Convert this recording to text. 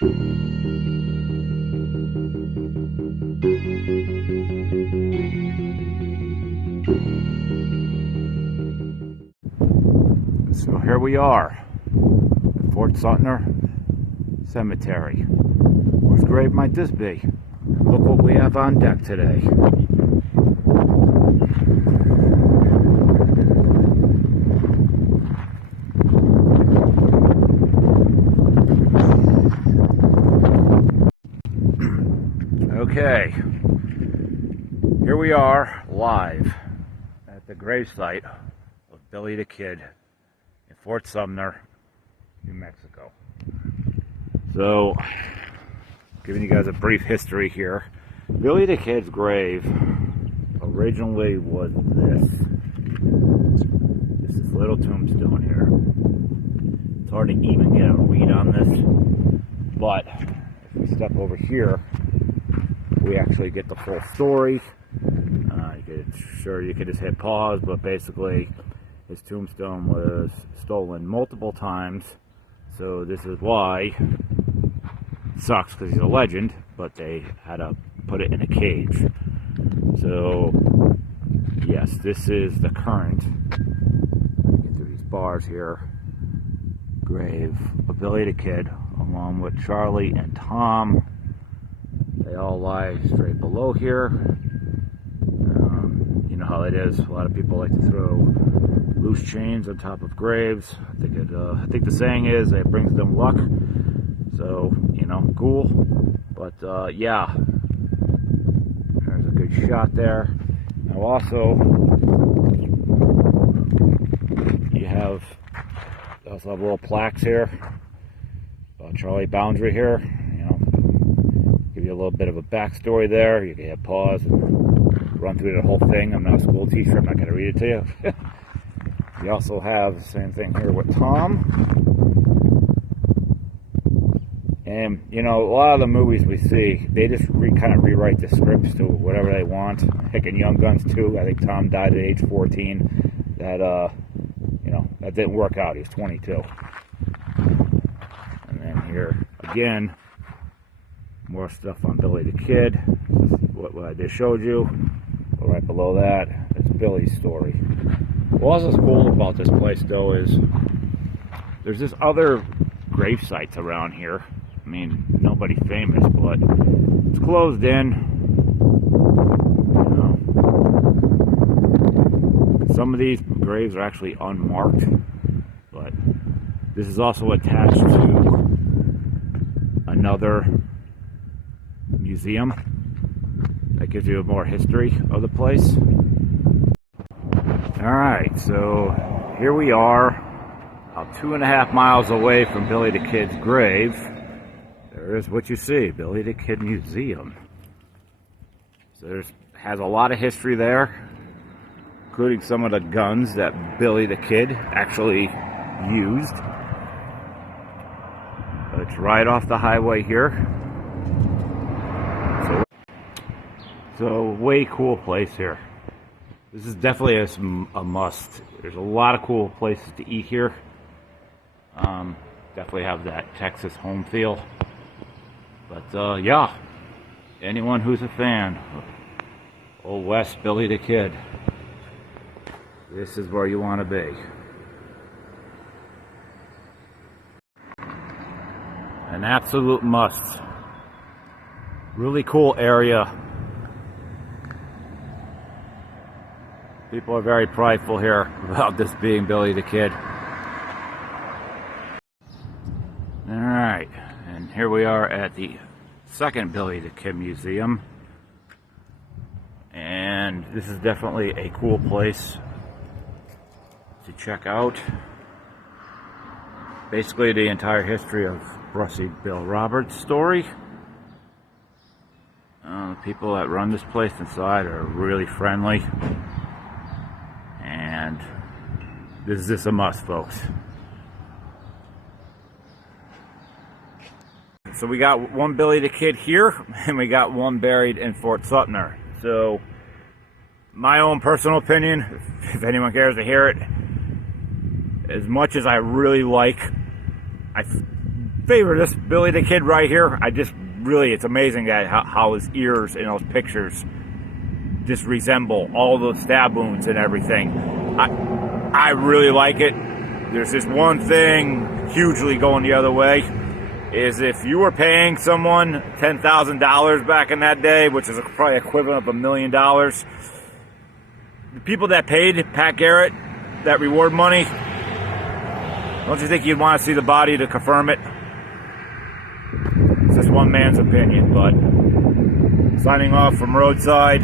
So here we are, Fort Sumter Cemetery. Whose grave might this be? Look what we have on deck today. Okay, here we are live at the gravesite of Billy the Kid in Fort Sumter, New Mexico. So, giving you guys a brief history here. Billy the Kid's grave originally was this. This is little tombstone here. It's hard to even get a read on this, but if we step over here, we actually get the full story. You could just hit pause, but basically his tombstone was stolen multiple times, so this is why it sucks, because he's a legend, but they had to put it in a cage. So yes, this is the current, get through these bars here, grave of Billy the Kid, along with Charlie and Tom. They all lie straight below here. You know how it is. A lot of people like to throw loose chains on top of graves. I think the saying is it brings them luck. So, you know, cool. But yeah, there's a good shot there. Now also, you also have little plaques here. Charlie Boundary here. You know, give you a little bit of a backstory there. You can hit pause and run through the whole thing. I'm not a school teacher. I'm not going to read it to you. You also have the same thing here with Tom. And, you know, a lot of the movies we see, they just kind of rewrite the scripts to whatever they want. Heck, in Young Guns too, I think Tom died at age 14. That, you know, that didn't work out. He was 22. And then here, again, more stuff on Billy the Kid. What I just showed you. Right below that is Billy's story. What's cool about this place, though, is there's this other grave sites around here. I mean, nobody famous, but it's closed in. You know, some of these graves are actually unmarked, but this is also attached to another museum that gives you more history of the place. Alright, so here we are, about 2.5 miles away from Billy the Kid's grave. There is what you see, Billy the Kid Museum. So has a lot of history there, including some of the guns that Billy the Kid actually used. But it's right off the highway here. So way cool place here. This is definitely a must. There's a lot of cool places to eat here. Definitely have that Texas home feel. But yeah, anyone who's a fan of Old West Billy the Kid, this is where you want to be. An absolute must. Really cool area. People are very prideful here about this being Billy the Kid. Alright, and here we are at the second Billy the Kid Museum. And this is definitely a cool place to check out. Basically the entire history of Brushy Bill Roberts' story. The people that run this place inside are really friendly. And this is just a must, folks. So we got one Billy the Kid here, and we got one buried in Fort Sumter. So, my own personal opinion, if anyone cares to hear it, as much as I really like, I favor this Billy the Kid right here. I just really, it's amazing that how his ears in those pictures just resemble all the stab wounds and everything. I really like it. There's just one thing hugely going the other way, is if you were paying someone $10,000 back in that day, which is probably equivalent of $1 million, the people that paid Pat Garrett that reward money, don't you think you'd want to see the body to confirm it? It's just one man's opinion, but signing off from Roadside.